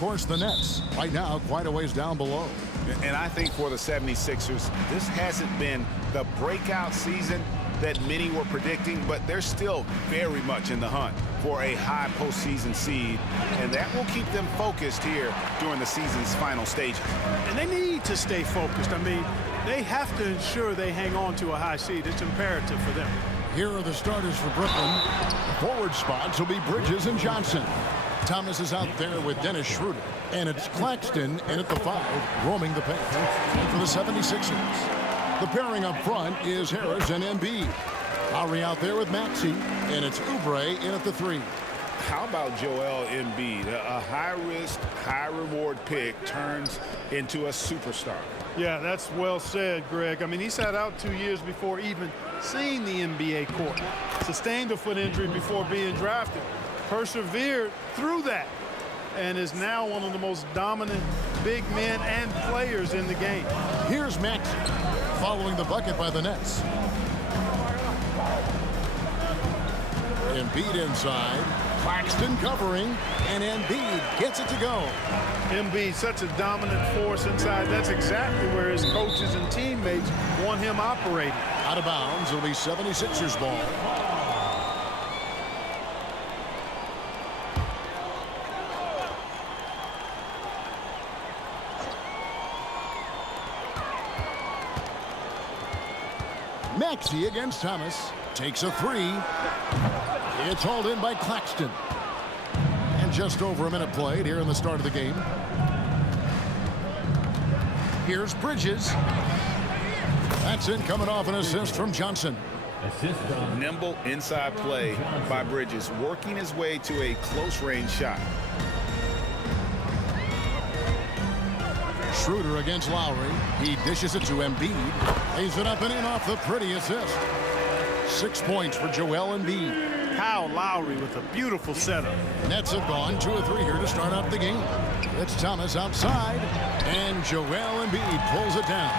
course, the Nets right now quite a ways down below. And I think for the 76ers, this hasn't been the breakout season that many were predicting, but they're still very much in the hunt for a high postseason seed, and that will keep them focused here during the season's final stages. And they need to stay focused. I mean, they have to ensure they hang on to a high seed. It's imperative for them. Here are the starters for Brooklyn. The forward spots will be Bridges and Johnson. Thomas is out there with Dennis Schroeder. And it's Claxton in at the 5, roaming the paint for the 76ers. The pairing up front is Harris and Embiid. Lowry out there with Maxey. And it's Oubre in at the 3. How about Joel Embiid? A high-risk, high-reward pick turns into a superstar. Yeah, that's well said, Greg. I mean, he sat out 2 years before even seeing the NBA court. Sustained a foot injury before being drafted. Persevered through that and is now one of the most dominant big men and players in the game. Here's Maxey following the bucket by the Nets. Embiid inside. Claxton covering, and Embiid gets it to go. Embiid, such a dominant force inside. That's exactly where his coaches and teammates want him operating. Out of bounds, it'll be 76ers ball. Maxey against Thomas. Takes a 3. It's hauled in by Claxton. And just over a minute played here in the start of the game. Here's Bridges. That's in, coming off an assist from Johnson. Nimble inside play by Bridges, working his way to a close-range shot. Schroeder against Lowry. He dishes it to Embiid. Lays it up and in off the pretty assist. 6 points for Joel Embiid. Kyle Lowry with a beautiful setup. Nets have gone 2 of 3 here to start out the game. It's Thomas outside, and Joel Embiid pulls it down.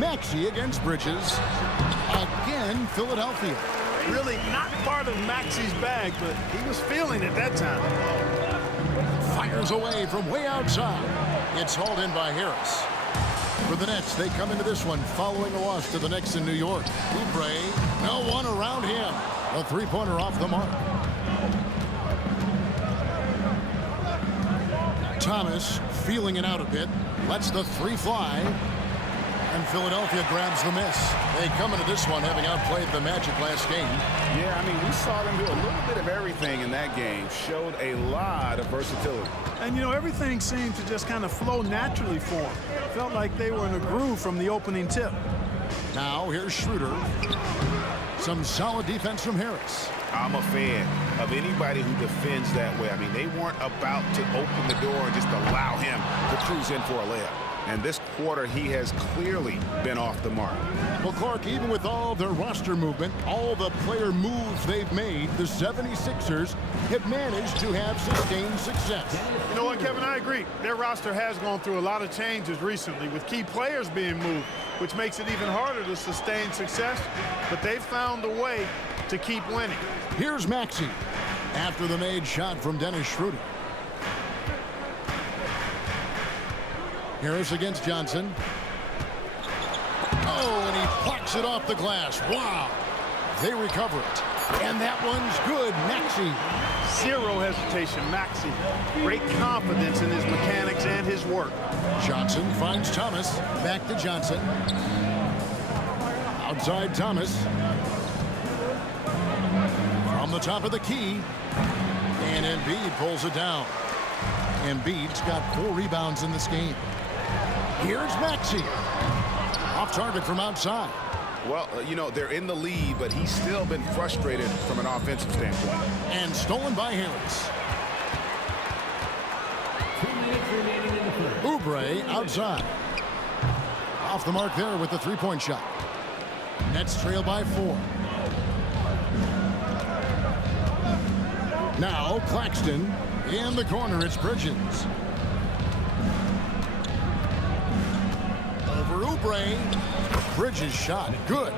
Maxey against Bridges. Again, Philadelphia. Really not part of Maxey's bag, but he was feeling it that time. Fires away from way outside. It's hauled in by Harris. For the Nets, they come into this one following a loss to the Knicks in New York. Oubre, no one around him. A three-pointer off the mark. Thomas feeling it out a bit. Lets the 3 fly. And Philadelphia grabs the miss. They come into this one having outplayed the Magic last game. Yeah, I mean, we saw them do a little bit of everything in that game. Showed a lot of versatility. And, you know, everything seemed to just kind of flow naturally for them. Felt like they were in a groove from the opening tip. Now, here's Schroeder. Some solid defense from Harris. I'm a fan of anybody who defends that way. I mean, they weren't about to open the door and just allow him to cruise in for a layup. And this quarter, he has clearly been off the mark. Well, Clark, even with all their roster movement, all the player moves they've made, the 76ers have managed to have sustained success. You know what, Kevin, I agree. Their roster has gone through a lot of changes recently with key players being moved, which makes it even harder to sustain success. But they've found a way to keep winning. Here's Maxey after the made shot from Dennis Schroeder. Harris against Johnson. Oh, and he plucks it off the glass. Wow. They recover it. And that one's good. Maxey. Zero hesitation, Maxey. Great confidence in his mechanics and his work. Johnson finds Thomas. Back to Johnson. Outside Thomas. From the top of the key. And Embiid pulls it down. Embiid's got 4 rebounds in this game. Here's Maxey. Off target from outside. Well, you know, they're in the lead, but he's still been frustrated from an offensive standpoint. And stolen by Harris. 2 minutes remaining in the first. Oubre outside. Off the mark there with the 3-point shot. Nets trail by 4. Now Claxton in the corner. It's Bridges. Over Oubre. Bridges shot. Good.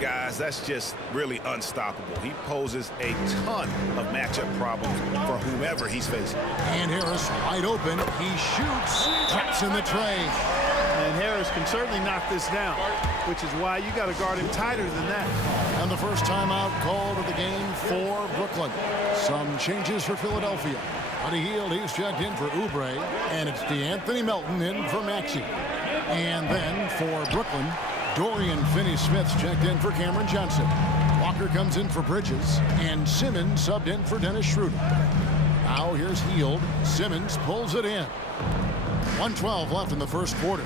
Guys, that's just really unstoppable. He poses a ton of matchup problems for whomever he's facing. And Harris wide open. He shoots. Traps in the tray. And Harris can certainly knock this down, which is why you got to guard him tighter than that. And the first timeout called of the game for Brooklyn. Some changes for Philadelphia. On the heel, he's checked in for Oubre. And it's DeAnthony Melton in for Maxey. And then for Brooklyn, Dorian Finney-Smith's checked in for Cameron Johnson. Walker comes in for Bridges. And Simmons subbed in for Dennis Schroeder. Now here's Hield. Simmons pulls it in. 1:12 left in the first quarter.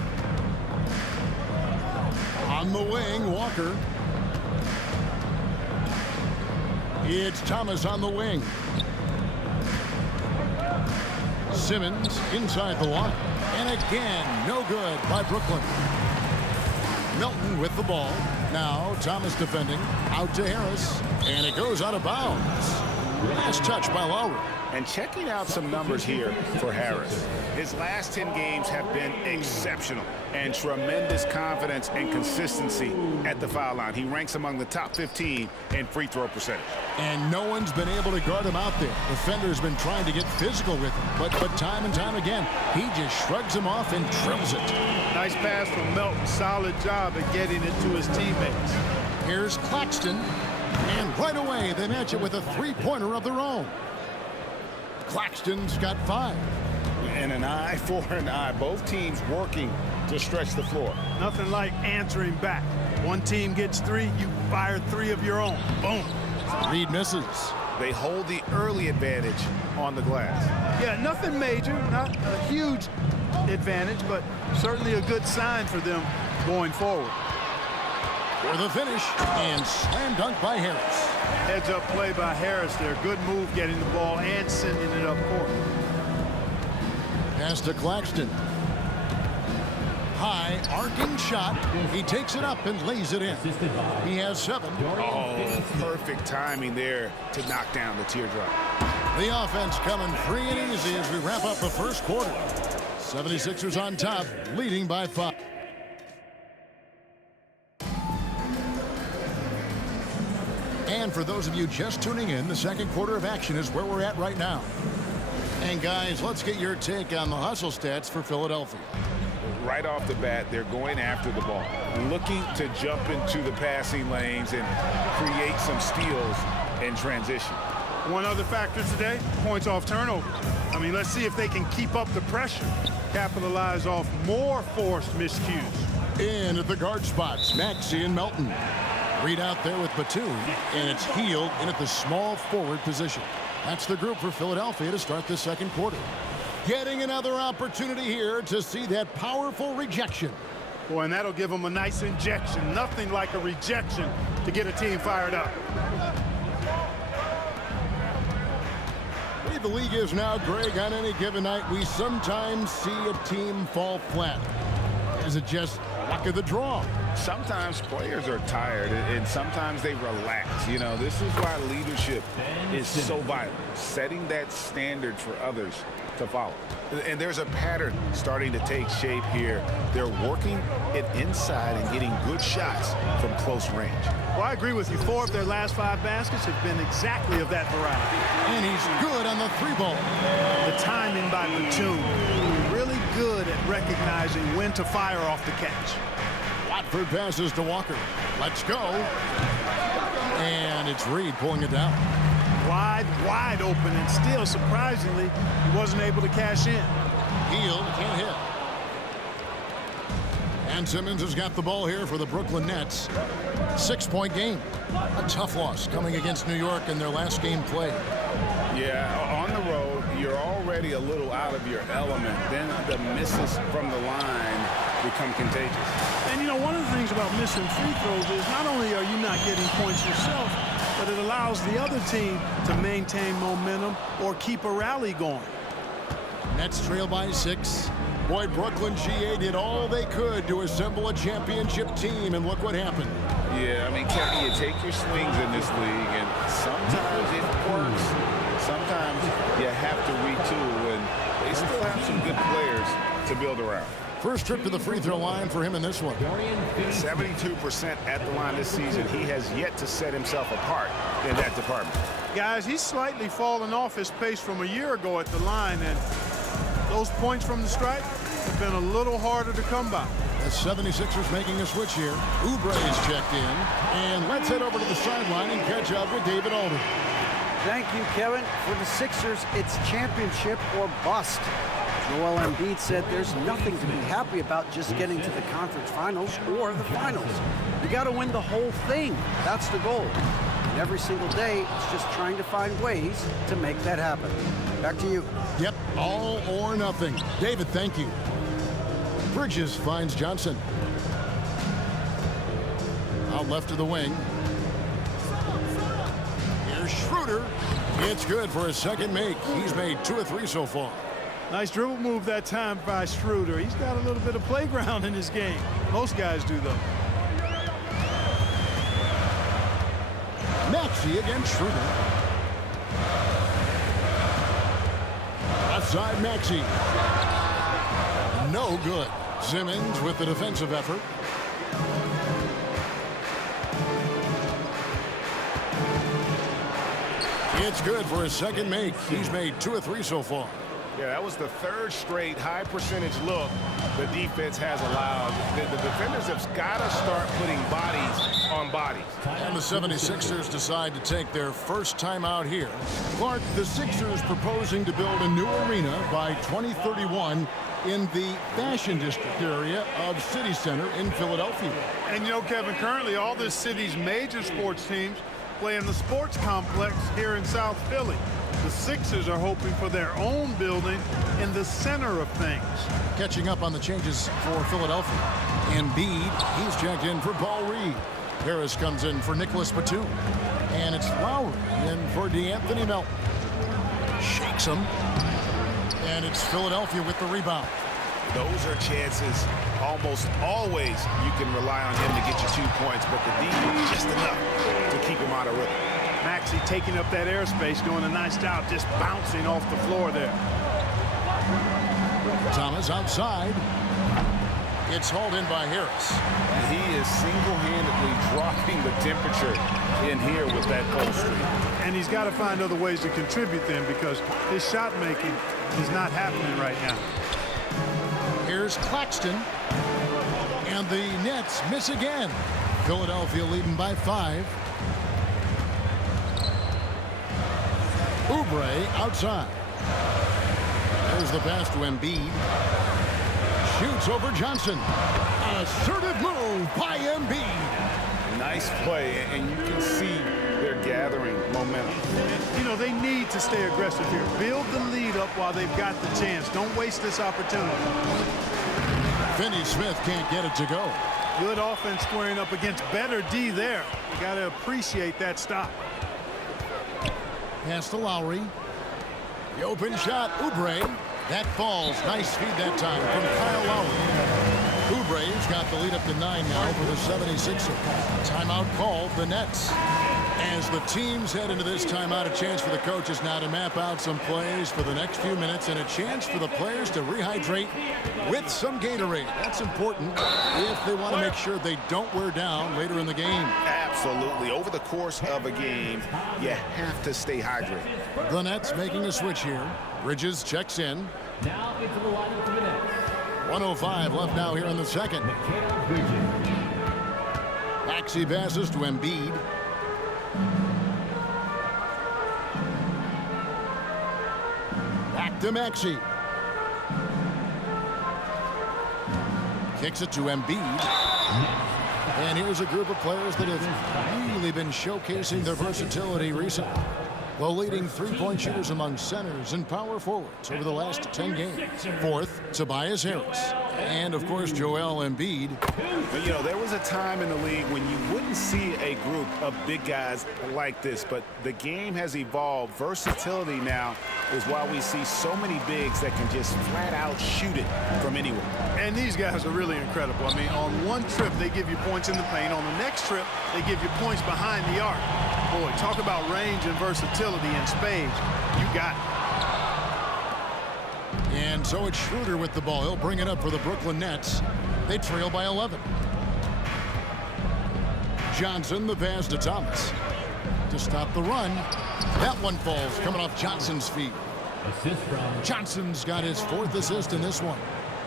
On the wing, Walker. It's Thomas on the wing. Simmons inside the line. And again, no good by Brooklyn. Melton with the ball. Now Thomas defending. Out to Harris. And it goes out of bounds. Last touch by Lowry. And checking out some numbers here for Harris. His last 10 games have been exceptional and tremendous confidence and consistency at the foul line. He ranks among the top 15 in free throw percentage. And no one's been able to guard him out there. Defender's been trying to get physical with him, but time and time again, he just shrugs him off and drills it. Nice pass from Melton. Solid job at getting it to his teammates. Here's Claxton. And right away, they match it with a three-pointer of their own. Claxton's got 5. And an eye for an eye. Both teams working to stretch the floor. Nothing like answering back. One team gets 3, you fire 3 of your own. Boom. Reed misses. They hold the early advantage on the glass. Yeah, nothing major, not a huge advantage, but certainly a good sign for them going forward. For the finish, and slam dunk by Harris. Heads up play by Harris there. Good move getting the ball and sending it up court. Pass to Claxton. High, arcing shot. He takes it up and lays it in. He has 7. Oh, perfect timing there to knock down the teardrop. The offense coming free and easy as we wrap up the first quarter. 76ers on top, leading by 5. And for those of you just tuning in, the second quarter of action is where we're at right now. And guys, let's get your take on the hustle stats for Philadelphia. Right off the bat, they're going after the ball, looking to jump into the passing lanes and create some steals in transition. One other factor today, points off turnover. I mean, let's see if they can keep up the pressure, capitalize off more forced miscues. In at the guard spots, Maxey and Melton. Reed out there with Batum, and it's Hield in at the small forward position. That's the group for Philadelphia to start the second quarter. Getting another opportunity here to see that powerful rejection. Boy, and that'll give them a nice injection. Nothing like a rejection to get a team fired up. The way the league is now, Greg, on any given night, we sometimes see a team fall flat. Is it just luck of the draw? Sometimes players are tired and sometimes they relax. You know, this is why leadership is so vital, setting that standard for others to follow. And there's a pattern starting to take shape here. They're working it inside and getting good shots from close range. Well, I agree with you. 4 of their last 5 baskets have been exactly of that variety. And he's good on the 3-ball. The timing by Batum, really good at recognizing when to fire off the catch. Watford passes to Walker. Let's go. And it's Reed pulling it down. Wide open, and still, surprisingly, he wasn't able to cash in. Hield can't hit. And Simmons has got the ball here for the Brooklyn Nets. 6-point game. A tough loss coming against New York in their last game played. Yeah, on the road, you're already a little out of your element. Then the misses from the line become contagious. And, you know, one of the things about missing free throws is not only are you not getting points yourself, but it allows the other team to maintain momentum or keep a rally going. Nets trail by 6. Boy, Brooklyn GA did all they could to assemble a championship team, and look what happened. Yeah, I mean, Kevin, you take your swings in this league, and sometimes it works. Sometimes you have to retool, and they still have some good players to build around. First trip to the free throw line for him in this one. 72% at the line this season. He has yet to set himself apart in that department. Guys, he's slightly fallen off his pace from a year ago at the line, and those points from the stripe have been a little harder to come by. The 76ers making a switch here. Oubre is checked in. And let's head over to the sideline and catch up with David Alden. Thank you, Kevin. For the Sixers, it's championship or bust. Joel Embiid said there's nothing to be happy about just getting to the conference finals or the finals. You got to win the whole thing. That's the goal. And every single day, it's just trying to find ways to make that happen. Back to you. Yep, all or nothing. David, thank you. Bridges finds Johnson. Out left of the wing. Here's Schroeder. It's good for his second make. He's made 2 of 3 so far. Nice dribble move that time by Schroeder. He's got a little bit of playground in his game. Most guys do, though. Maxey against Schroeder. Offside Maxey. No good. Simmons with the defensive effort. It's good for his second make. He's made 2 of 3 so far. Yeah, that was the third straight high percentage look the defense has allowed. The defenders have got to start putting bodies on bodies. And the 76ers decide to take their first time out here. Clark, the Sixers proposing to build a new arena by 2031 in the Fashion District area of City Center in Philadelphia. And you know, Kevin, currently all this city's major sports teams play in the sports complex here in South Philly. The Sixers are hoping for their own building in the center of things. Catching up on the changes for Philadelphia. Embiid, he's checked in for Paul Reed. Harris comes in for Nicholas Batum. And it's Lowry in for DeAnthony Melton. Shakes him. And it's Philadelphia with the rebound. Those are chances almost always you can rely on him to get you 2 points, but the defense just enough to keep him out of rhythm. Maxey taking up that airspace, doing a nice job just bouncing off the floor there. Thomas outside. It's hauled in by Harris. He is single-handedly dropping the temperature in here with that cold streak. And he's got to find other ways to contribute then, because his shot making is not happening right now. Here's Claxton. And the Nets miss again. Philadelphia leading by 5. Oubre outside. There's the pass to Embiid. Shoots over Johnson. Assertive move by Embiid. Nice play, and you can see they're gathering momentum. You know, they need to stay aggressive here. Build the lead up while they've got the chance. Don't waste this opportunity. Finney Smith can't get it to go. Good offense squaring up against better D there. You got to appreciate that stop. Pass to Lowry. The open shot, Oubre. That falls. Nice feed that time from Kyle Lowry. Oubre's got the lead up to 9 now for the 76ers. Timeout called, the Nets. As the teams head into this timeout, a chance for the coaches now to map out some plays for the next few minutes and a chance for the players to rehydrate with some Gatorade. That's important if they want to make sure they don't wear down later in the game. Absolutely. Over the course of a game, you have to stay hydrated. The Nets making a switch here. Bridges checks in. Now into the lineup for the Nets. 1:05 left now here in the second. Maxey passes to Embiid. Back to Maxey. Kicks it to Embiid. And here's a group of players that have really been showcasing their versatility recently. The leading three-point shooters among centers and power forwards over the last 10 games. Fourth, Tobias Harris. And, of course, Joel Embiid. You know, there was a time in the league when you wouldn't see a group of big guys like this, but the game has evolved. Versatility now is why we see so many bigs that can just flat out shoot it from anywhere. And these guys are really incredible. I mean, on one trip, they give you points in the paint. On the next trip, they give you points behind the arc. Boy, talk about range and versatility in spades. You got it. And so it's Schroeder with the ball. He'll bring it up for the Brooklyn Nets. They trail by 11. Johnson, the pass to Thomas. To stop the run. That one falls, coming off Johnson's feet. Assist from Johnson's got his 4th assist in this one.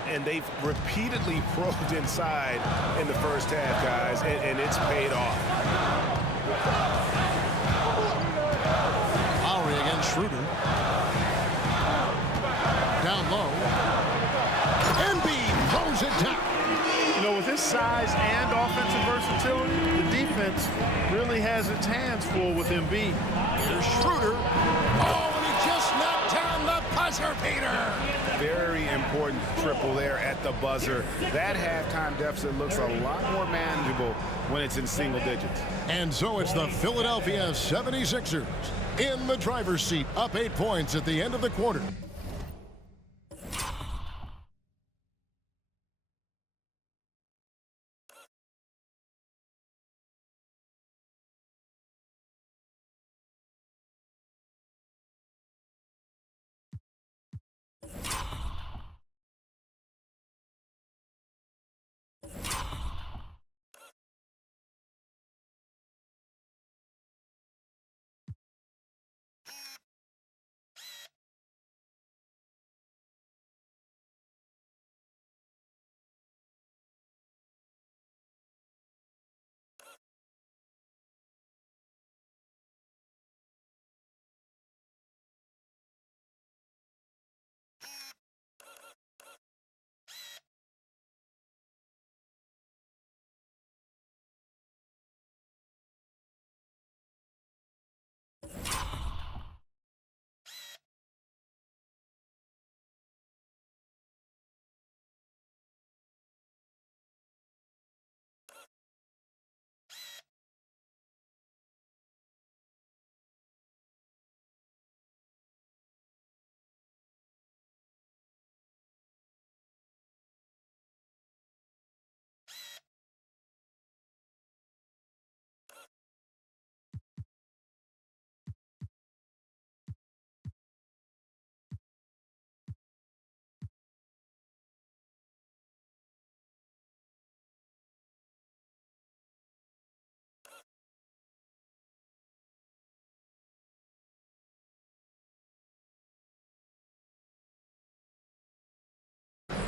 And they've repeatedly probed inside in the first half, guys, and it's paid off. Lowry against Schroeder. Down low. Embiid throws it down. You know, with his size and offensive versatility, the defense really has its hands full with Embiid. Here's Schroeder. Oh, and he just knocked down the buzzer beater. Very important triple there at the buzzer. That halftime deficit looks a lot more manageable when it's in single digits. And so it's the Philadelphia 76ers in the driver's seat, up 8 points at the end of the quarter.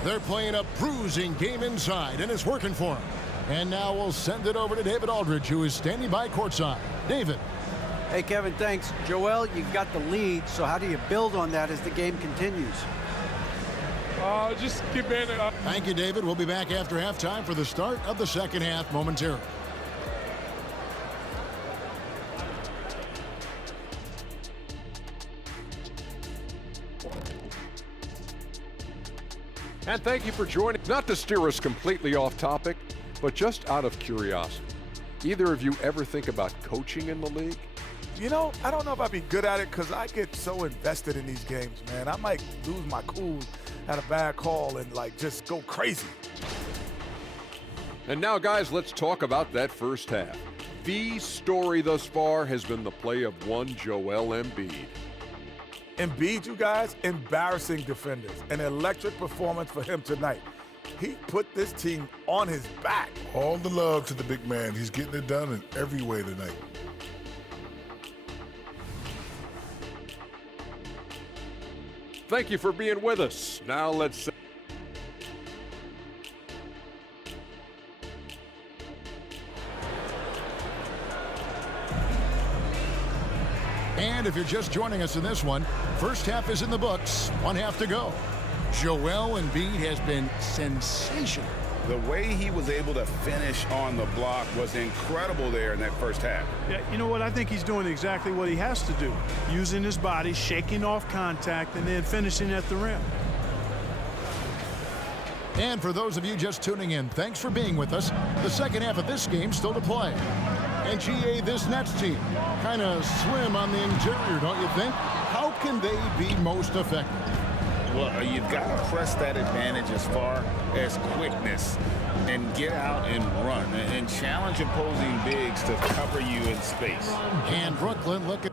They're playing a bruising game inside, and it's working for them. And now we'll send it over to David Aldridge, who is standing by courtside. David. Hey, Kevin, thanks. Joel, you've got the lead, so how do you build on that as the game continues? Just keep it up. Thank you, David. We'll be back after halftime for the start of the second half momentarily. And thank you for joining. Not to steer us completely off topic, but just out of curiosity. Either of you ever think about coaching in the league? You know, I don't know if I'd be good at it because I get so invested in these games, man. I might lose my cool at a bad call and, like, just go crazy. And now, guys, let's talk about that first half. The story thus far has been the play of one Joel Embiid. Embiid, you guys, embarrassing defenders. An electric performance for him tonight. He put this team on his back. All the love to the big man. He's getting it done in every way tonight. Thank you for being with us. Now let's... And if you're just joining us in this one, first half is in the books, 1 half to go. Joel Embiid has been sensational. The way he was able to finish on the block was incredible there in that first half. Yeah, you know what? I think he's doing exactly what he has to do. Using his body, shaking off contact, and then finishing at the rim. And for those of you just tuning in, thanks for being with us. The second half of this game still to play. And GA, this Nets team, kind of slim on the interior, don't you think? How can they be most effective? Well, you've got to press that advantage as far as quickness and get out and run and challenge opposing bigs to cover you in space. And Brooklyn looking.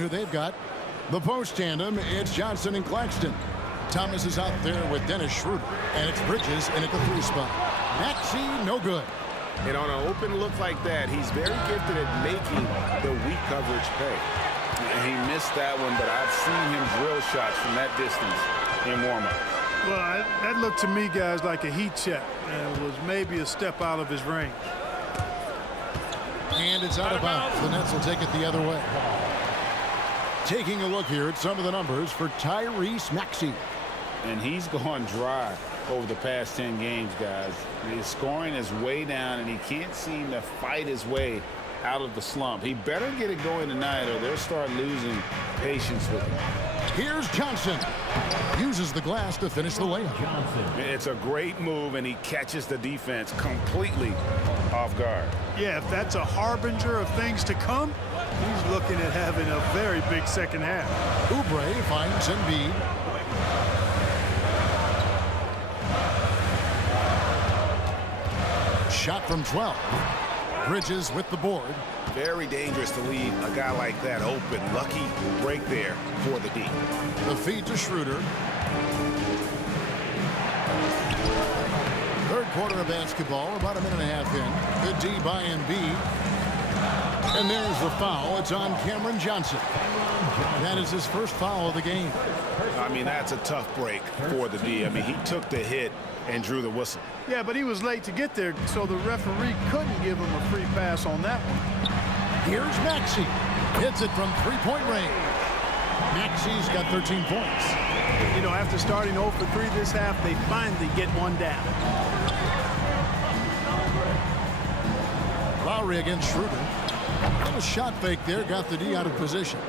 who they've got. The post tandem, it's Johnson and Claxton. Thomas is out there with Dennis Schroeder, and it's Bridges in at the 3 spot. Maxey, no good. And on an open look like that, he's very gifted at making the weak coverage pay. And he missed that one, but I've seen him drill shots from that distance in warm-up. Well, that looked to me, guys, like a heat check, and it was maybe a step out of his range. And it's out of bounds. The Nets will take it the other way. Taking a look here at some of the numbers for Tyrese Maxey. And he's gone dry over the past 10 games, guys. His scoring is way down, and he can't seem to fight his way out of the slump. He better get it going tonight, or they'll start losing patience with him. Here's Johnson. Uses the glass to finish the layup. It's a great move, and he catches the defense completely off guard. Yeah, if that's a harbinger of things to come, he's looking at having a very big second half. Oubre finds Embiid. Shot from 12. Bridges with the board. Very dangerous to leave a guy like that open. Lucky break there for the D. The feed to Schroeder. Third quarter of basketball, about a minute and a half in. Good D by Embiid. And there's the foul. It's on Cameron Johnson. That is his first foul of the game. I mean, that's a tough break for the D. I mean, he took the hit and drew the whistle. Yeah, but he was late to get there, so the referee couldn't give him a free pass on that one. Here's Maxey. Hits it from three-point range. Maxey's got 13 points. You know, after starting 0 for 3 this half, they finally get one down. Lowry against Schroeder. A little shot fake there, got the D out of position.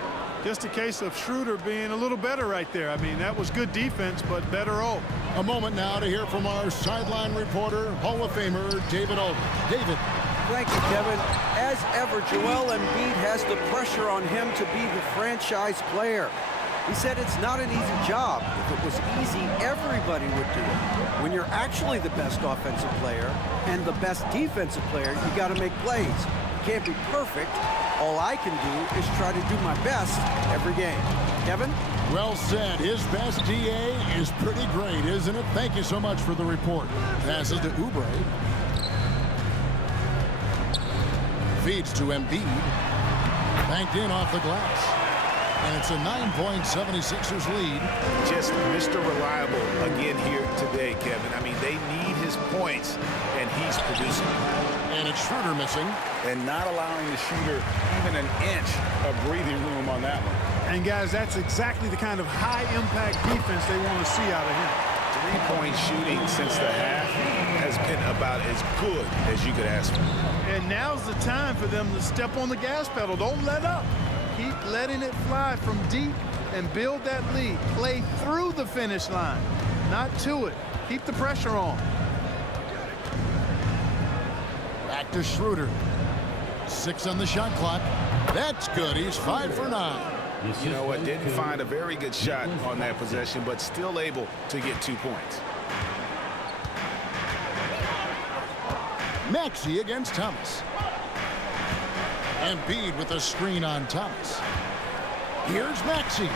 Just a case of Schroeder being a little better right there. I mean, that was good defense, but better O. A moment now to hear from our sideline reporter, Hall of Famer David Aldridge. David. Thank you, Kevin. As ever, Joel Embiid has the pressure on him to be the franchise player. He said it's not an easy job. If it was easy, everybody would do it. When you're actually the best offensive player and the best defensive player, you got to make plays. You can't be perfect. All I can do is try to do my best every game. Kevin? Well said. His best DA is pretty great, isn't it? Thank you so much for the report. Passes to Oubre. Feeds to Embiid. Banked in off the glass. And it's a 9-point 76ers lead. Just Mr. Reliable again here today, Kevin. I mean, they need his points, and he's producing. And it's Schroeder missing. And not allowing the shooter even an inch of breathing room on that one. And, guys, that's exactly the kind of high-impact defense they want to see out of him. Three-point shooting since the half has been about as good as you could ask for. And now's the time for them to step on the gas pedal. Don't let up. Keep letting it fly from deep and build that lead. Play through the finish line, not to it. Keep the pressure on. Back to Schroeder. 6 on the shot clock. That's good. He's 5 for 9. You know what? Didn't find a very good shot on that possession, but still able to get 2 points. Maxey against Thomas. Embiid with a screen on Thomas. Here's Maxey.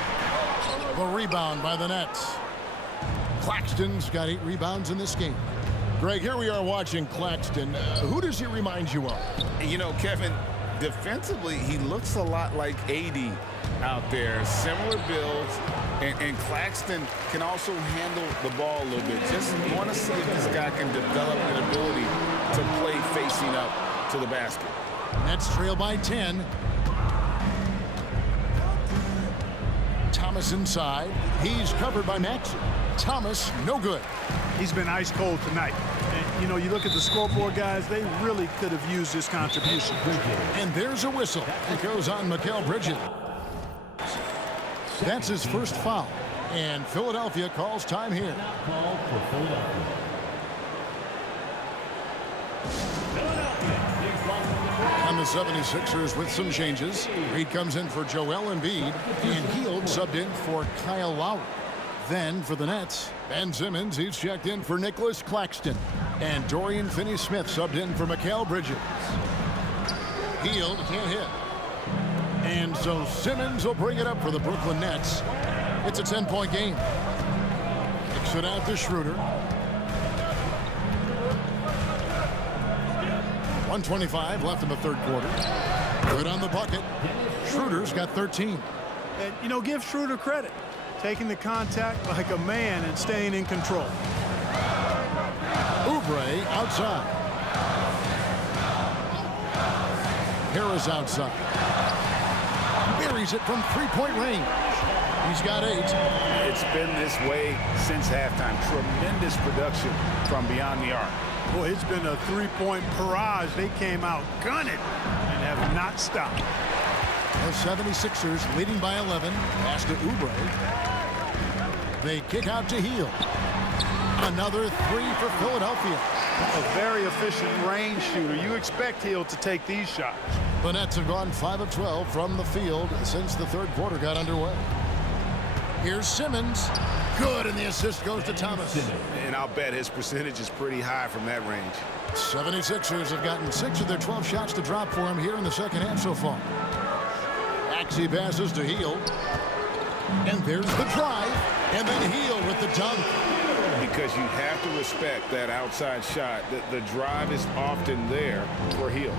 The rebound by the Nets. Claxton's got 8 rebounds in this game. Greg, here we are watching Claxton. Who does he remind you of? You know, Kevin, defensively, he looks a lot like AD out there. Similar builds. And Claxton can also handle the ball a little bit. Just want to see if this guy can develop an ability to play facing up to the basket. Nets trail by 10. Thomas inside. He's covered by Maxey. Thomas, no good. He's been ice cold tonight. And, you know, you look at the scoreboard, guys, they really could have used this contribution. And there's a whistle. It goes on Mikal Bridges. That's his first foul. And Philadelphia calls time here. Call for Philadelphia. And the 76ers with some changes. Reed comes in for Joel Embiid, and Hield subbed in for Kyle Lowry. Then for the Nets, Ben Simmons, he's checked in for Nicholas Claxton. And Dorian Finney-Smith subbed in for Mikal Bridges. Hield can't hit. And so Simmons will bring it up for the Brooklyn Nets. It's a 10-point game. Kicks it out to Schroeder. 1:25 left in the third quarter. Good on the bucket. Schroeder's got 13. And, you know, give Schroeder credit. Taking the contact like a man and staying in control. Oubre outside. Harris outside. Buries it from three-point range. He's got 8. It's been this way since halftime. Tremendous production from beyond the arc. Boy, it's been a three-point barrage. They came out gunning and have not stopped. The 76ers leading by 11. Pass to Oubre. They kick out to Hield. Another 3 for Philadelphia. A very efficient range shooter. You expect Hield to take these shots. The Nets have gone 5 of 12 from the field since the third quarter got underway. Here's Simmons. Good, and the assist goes to Thomas. And I'll bet his percentage is pretty high from that range. 76ers have gotten 6 of their 12 shots to drop for him here in the second half so far. Maxey passes to Hield. And there's the drive. And then Hield with the dunk. Because you have to respect that outside shot. The drive is often there for Hield.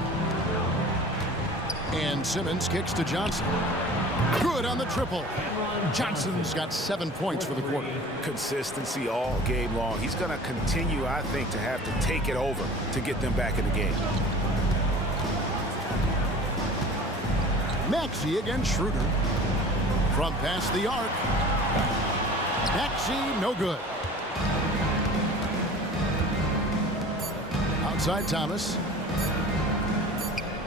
And Simmons kicks to Johnson. Good on the triple. Johnson's got 7 points for the quarter. Consistency all game long. He's going to continue, I think, to have to take it over to get them back in the game. Maxey against Schroeder. From past the arc. Maxey, no good. Outside Thomas.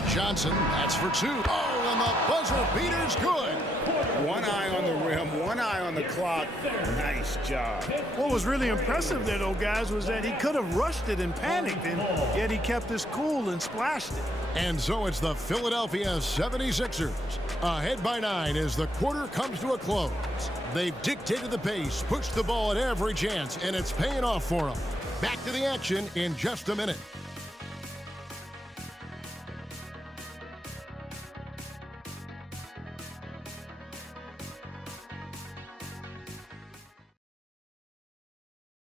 Johnson, that's for 2. Oh, and the buzzer beater's good. One eye on the rim, one eye on the clock. Nice job. What was really impressive there, though, guys, was that he could have rushed it and panicked, and yet he kept his cool and splashed it. And so it's the Philadelphia 76ers ahead by 9 as the quarter comes to a close. They've dictated the pace, pushed the ball at every chance, and it's paying off for them. Back to the action in just a minute.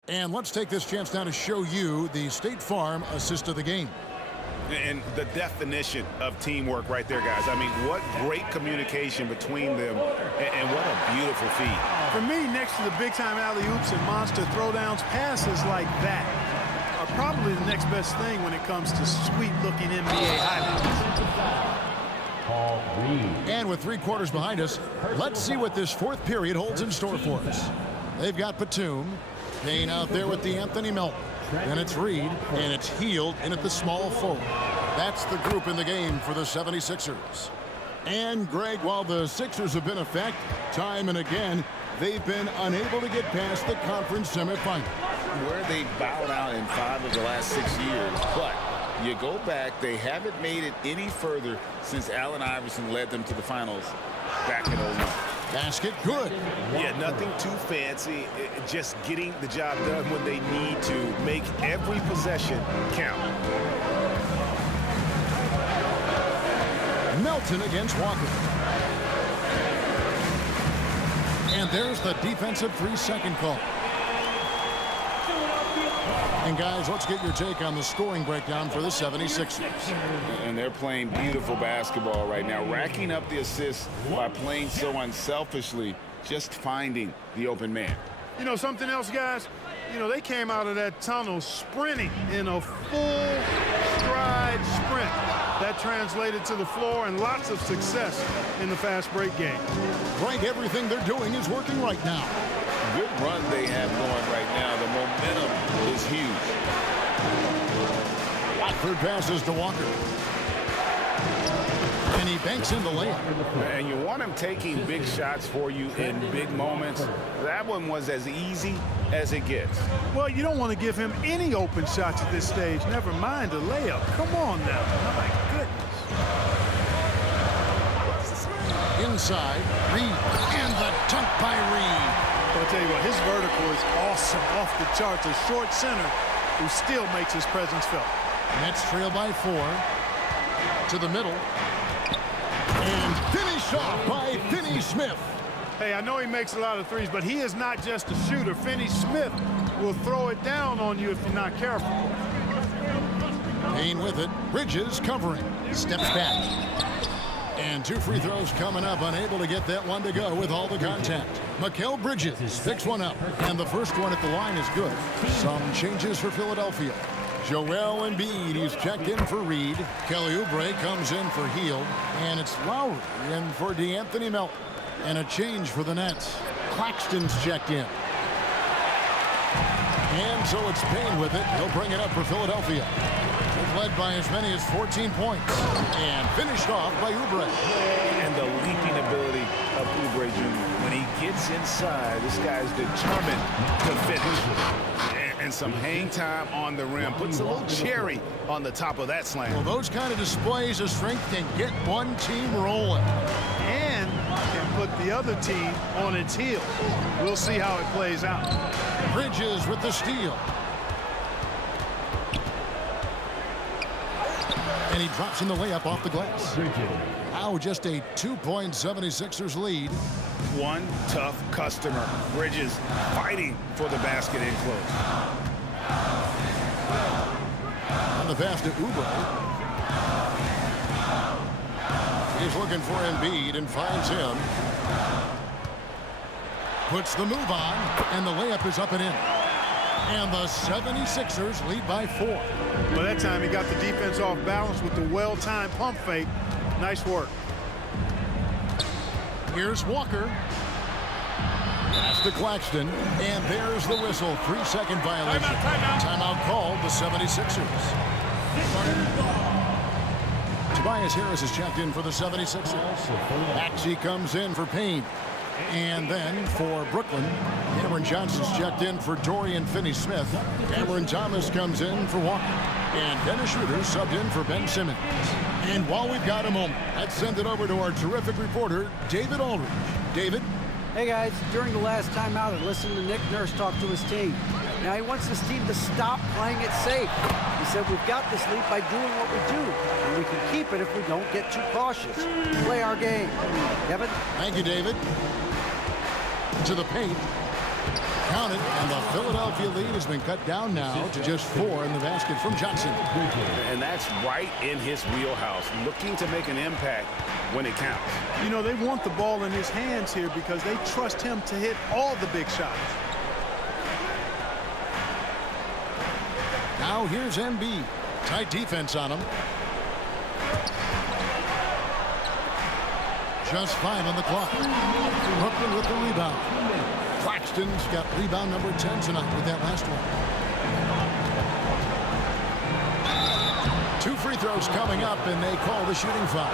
And let's take this chance now to show you the State Farm assist of the game. And the definition of teamwork right there, guys. I mean, what great communication between them, and what a beautiful feed. For me, next to the big-time alley-oops and monster throwdowns, passes like that are probably the next best thing when it comes to sweet-looking NBA highlights. And with 3 quarters behind us, let's see what this fourth period holds in store for us. They've got Batum. Payne out there with the Anthony Melton. Then it's Reed, and it's Hield in at the small forward. That's the group in the game for the 76ers. And, Greg, while the Sixers have been a fact time and again, they've been unable to get past the conference semifinals. Where they bowed out in 5 of the last 6 years. But you go back, they haven't made it any further since Allen Iverson led them to the finals back in 2001. Basket good. Yeah, nothing too fancy. Just getting the job done when they need to. Make every possession count. Melton against Walker. And there's the defensive 3-second call. And guys, let's get your take on the scoring breakdown for the 76ers. And they're playing beautiful basketball right now, racking up the assists by playing so unselfishly, just finding the open man. You know, something else, guys? You know, they came out of that tunnel sprinting in a full stride sprint. That translated to the floor and lots of success in the fast break game. Frank, everything they're doing is working right now. Good run they have going right now. The momentum is huge. Third passes to Walker. And he banks in the layup. And you want him taking big shots for you in big moments. That one was as easy as it gets. Well, you don't want to give him any open shots at this stage. Never mind a layup. Come on now. My goodness. Inside, Reed. And the dunk by Reed. I'll tell you what, his vertical is awesome, off the charts. A short center who still makes his presence felt. Nets trail by 4. To the middle. And finished off by Finney Smith. Hey, I know he makes a lot of threes, but he is not just a shooter. Finney Smith will throw it down on you if you're not careful. Payne with it. Bridges covering. Steps back. And 2 free throws coming up. Unable to get that one to go with all the contact. Mikal Bridges picks one up. And the first one at the line is good. Some changes for Philadelphia. Joel Embiid, he's checked in for Reed. Kelly Oubre comes in for Hield. And it's Lowry in for DeAnthony Melton. And a change for the Nets. Claxton's checked in. And so it's Payne with it. He'll bring it up for Philadelphia. It's led by as many as 14 points. And finished off by Oubre. And the leaping ability of Oubre Jr. When he gets inside, this guy's determined to finish. And some hang time on the rim. Puts a little cherry on the top of that slam. Well, those kind of displays of strength can get one team rolling. And can put the other team on its heels. We'll see how it plays out. Bridges with the steal. And he drops in the layup off the glass. Now just a 2-point 76ers lead. One tough customer. Bridges fighting for the basket in close. On the pass to Oubre. He's looking for Embiid and finds him. Puts the move on, and the layup is up and in. And the 76ers lead by 4. Well, that time he got the defense off balance with the well-timed pump fake. Nice work. Here's Walker. Pass to Claxton, and there's the whistle. 3-second violation. Timeout called the 76ers. Tobias Harris is checked in for the 76ers. Maxey comes in for Payne. And then for Brooklyn, Cameron Johnson's checked in for Dorian Finney-Smith. Cameron Thomas comes in for Walker. And Dennis Schroeder subbed in for Ben Simmons. And while we've got a moment, let's send it over to our terrific reporter, David Aldridge. David? Hey guys, during the last timeout, I listened to Nick Nurse talk to his team. Now he wants his team to stop playing it safe. He said we've got this lead by doing what we do, and we can keep it if we don't get too cautious. Play our game. Kevin? Thank you, David. To the paint. Count it, and the Philadelphia lead has been cut down now to just 4 in the basket from Johnson. And that's right in his wheelhouse, looking to make an impact when it counts. You know, they want the ball in his hands here because they trust him to hit all the big shots. Now here's Embiid. Tight defense on him. Just 5 on the clock. Brooklyn with the rebound. Claxton's got rebound number 10 tonight with that last one. 2 free throws coming up, and they call the shooting foul.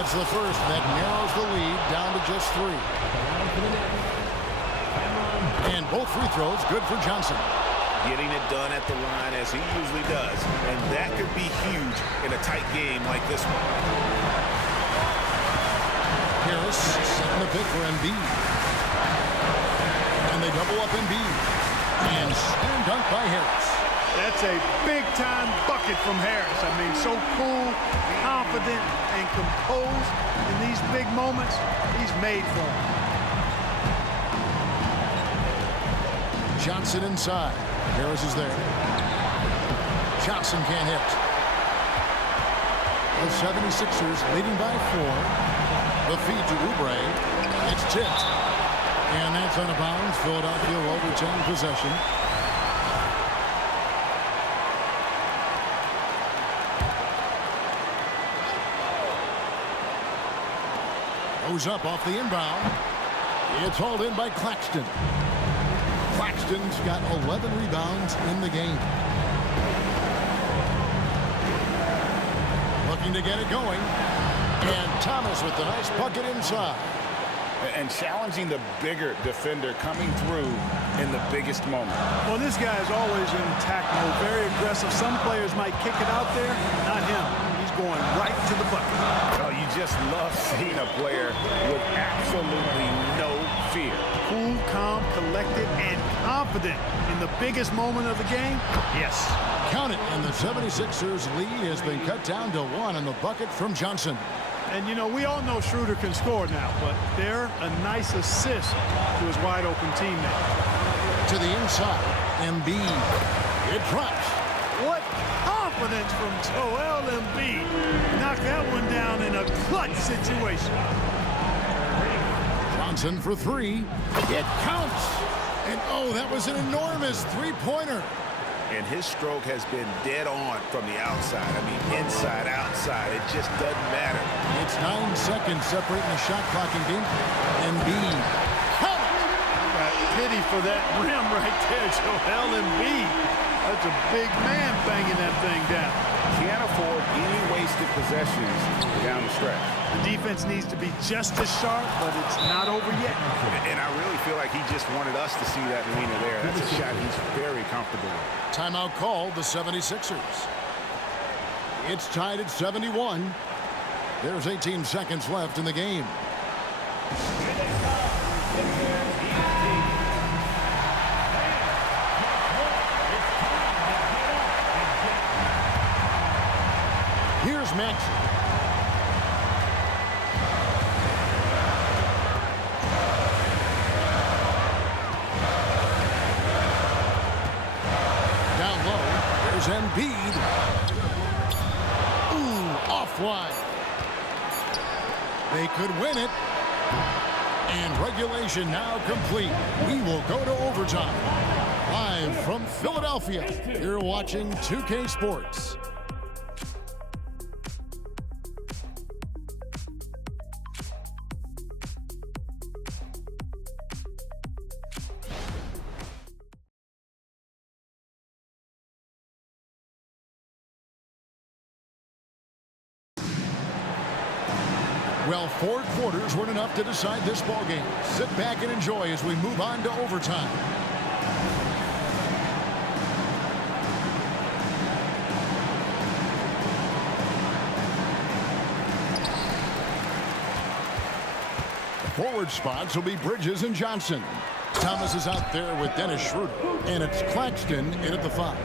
It's the first that narrows the lead down to just 3. And both free throws good for Johnson. Getting it done at the line as he usually does. And that could be huge in a tight game like this one. Harris setting the pick for Embiid. And they double up Embiid. And slam dunk by Harris. That's a big-time bucket from Harris. I mean, so cool, confident, and composed in these big moments. He's made for them. Johnson inside. Harris is there. Johnson can't hit. The 76ers leading by 4. The feed to Oubre. It's tipped. And that's out of bounds. Philadelphia will retain possession. Goes up off the inbound. It's hauled in by Claxton. Claxton's got 11 rebounds in the game. Looking to get it going. And Thomas with the nice bucket inside. And challenging the bigger defender coming through in the biggest moment. Well, this guy is always in attack mode, very aggressive. Some players might kick it out there, not him. He's going right to the bucket. Oh, you just love seeing a player with absolutely no fear. Cool, calm, collected, and confident in the biggest moment of the game? Yes. Count it, and the 76ers lead has been cut down to 1 on the bucket from Johnson. And, you know, we all know Schroeder can score now, but they're a nice assist to his wide-open teammate. To the inside, Embiid. It drops. What confidence from Joel Embiid. Knock that one down in a clutch situation. Johnson for 3. It counts. And, oh, that was an enormous three-pointer. And his stroke has been dead on from the outside. I mean, inside, outside. It just doesn't matter. It's 9 seconds separating the shot clock and game. Embiid. Count it. Pity for that rim right there, Joel Embiid. That's a big man banging that thing down. Can't afford any wasted possessions down the stretch. The defense needs to be just as sharp, but it's not over yet. And I really feel like he just wanted us to see that arena there. That's a shot he's very comfortable with. Timeout called the 76ers. It's tied at 71. There's 18 seconds left in the game. Here's Maxey. Down low, there's Embiid. Ooh, offline. They could win it. And regulation now complete. We will go to overtime. Live from Philadelphia, you're watching 2K Sports. Well, 4 quarters weren't enough to decide this ballgame. Sit back and enjoy as we move on to overtime. The forward spots will be Bridges and Johnson. Thomas is out there with Dennis Schroeder, and it's Claxton in at the 5.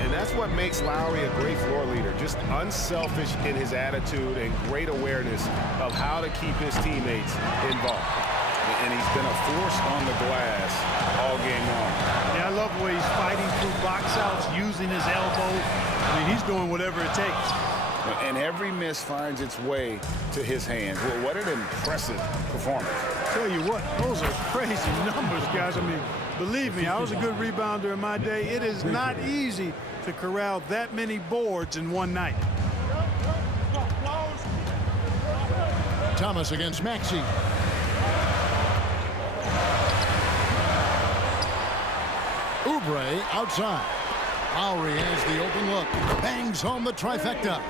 And that's what makes Lowry a great floor leader. Just unselfish in his attitude and great awareness of how to keep his teammates involved. And he's been a force on the glass all game long. Yeah, I love the way he's fighting through box outs, using his elbow. I mean, he's doing whatever it takes. And every miss finds its way to his hands. Well, what an impressive performance. Tell you what, those are crazy numbers, guys. I mean, believe me, I was a good rebounder in my day. It is not easy to corral that many boards in one night. Thomas against Maxey. Oubre outside. Lowry has the open look. Bangs home the trifecta.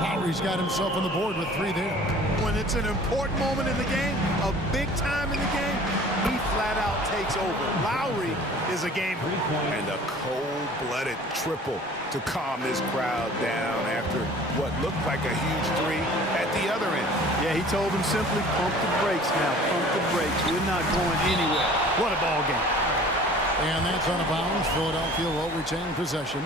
Lowry's got himself on the board with 3 there. When it's an important moment in the game, a big time in the game, he flat out takes over. Lowry is a gamer. And a cold-blooded triple to calm this crowd down after what looked like a huge 3 at the other end. Yeah, he told them simply, pump the brakes now, pump the brakes. We're not going anywhere. What a ball game. And that's out of bounds. Philadelphia will retain possession.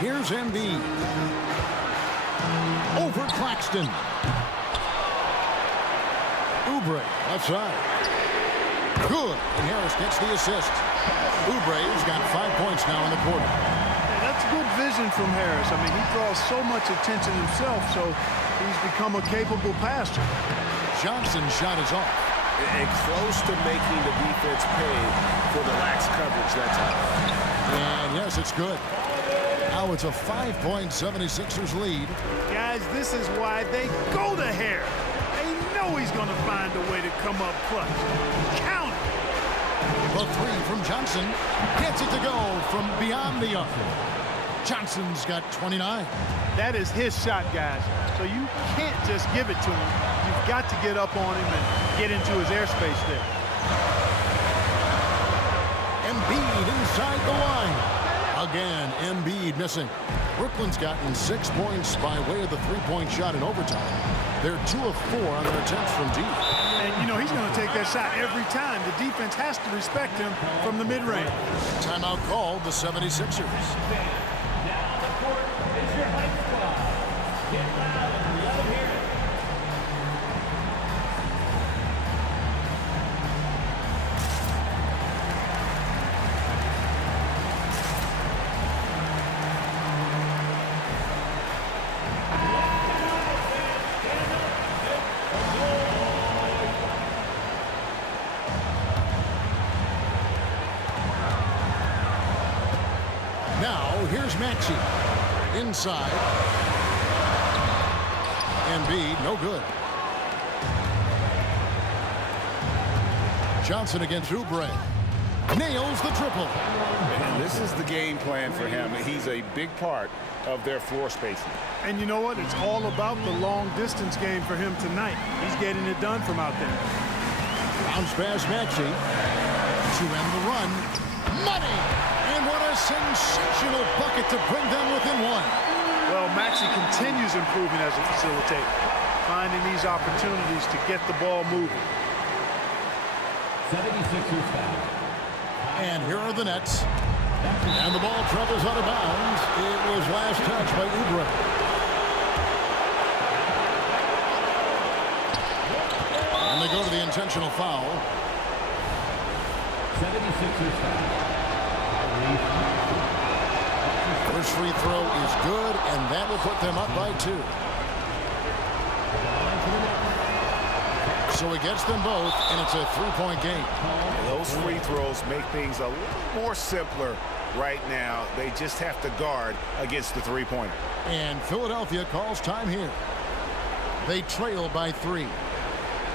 Here's Embiid. Over Claxton. Oubre, left side. Good. And Harris gets the assist. Oubre's got 5 points now in the quarter. Yeah, that's good vision from Harris. I mean, he draws so much attention himself, so he's become a capable passer. Johnson's shot is off. And close to making the defense pay for the lax coverage that time. And yes, it's good. Now it's a 5-point 76ers lead. Guys, this is why they go to Harris. They know he's going to find a way to come up clutch. Count it. The 3 from Johnson gets it to go from beyond the arc. Johnson's got 29. That is his shot, guys. So you can't just give it to him. You've got to get up on him and get into his airspace there. Embiid inside the line. A Again, Embiid missing. Brooklyn's gotten 6 points by way of the three-point shot in overtime. They're 2 of 4 on their attempts from deep. And, you know, he's going to take that shot every time. The defense has to respect him from the mid-range. Timeout called the 76ers. Now the court is your hype squad. Get loud and let them hear it. Here's Maxey. Inside. Embiid, no good. Johnson against Oubre. Nails the triple. And this is the game plan for him. He's a big part of their floor spacing. And you know what? It's all about the long-distance game for him tonight. He's getting it done from out there. Bounce pass Maxey. To end the run. Money! And what a sensational bucket to bring them within one. Well, Maxey continues improving as a facilitator, finding these opportunities to get the ball moving. 76ers foul. And here are the Nets. And the ball travels out of bounds. It was last touched by Oubre. And they go to the intentional foul. 76ers foul. First free throw is good, and that will put them up by 2. So he gets them both, and it's a 3-point game. Those free throws make things a little more simpler right now. They just have to guard against the three-pointer. And Philadelphia calls time here. They trail by 3.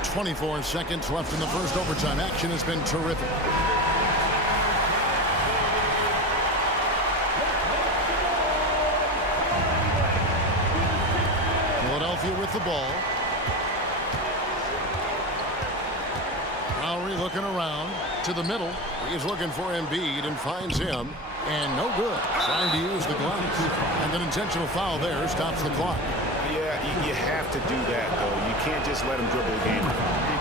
24 seconds left in the first overtime. Action has been terrific. Philadelphia with the ball. Lowry looking around to the middle. He's looking for Embiid and finds him. And no good. Trying to use the glass. And an intentional foul there stops the clock. Yeah, you have to do that, though. You can't just let him dribble the game.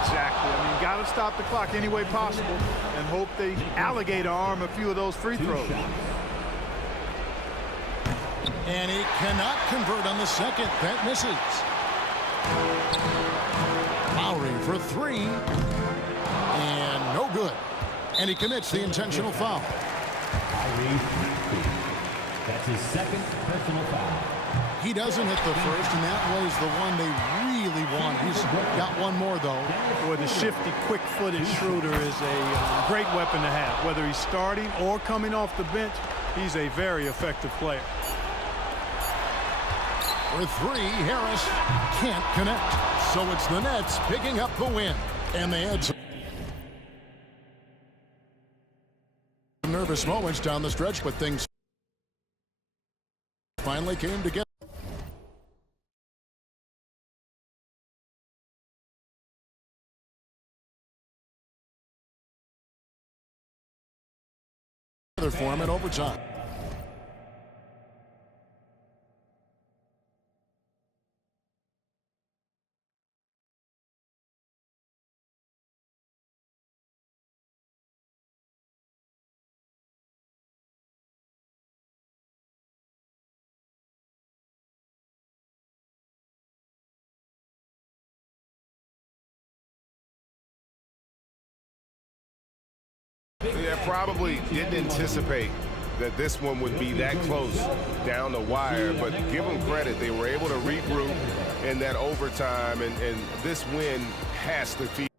Exactly. I mean, you got to stop the clock any way possible and hope they alligator arm a few of those free throws. And he cannot convert on the second. That misses. Lowry for 3. And no good. And he commits the intentional foul. That's his second personal foul. He doesn't hit the first, and that was the one they really want. He's got one more, though. Boy, the shifty, quick-footed Schroeder is a great weapon to have. Whether he's starting or coming off the bench, he's a very effective player. For 3, Harris can't connect. So it's the Nets picking up the win. And they had some nervous moments down the stretch, but things finally came together. For him in overtime. Yeah, probably didn't anticipate that this one would be that close down the wire, but give them credit. They were able to regroup in that overtime, and this win has to feed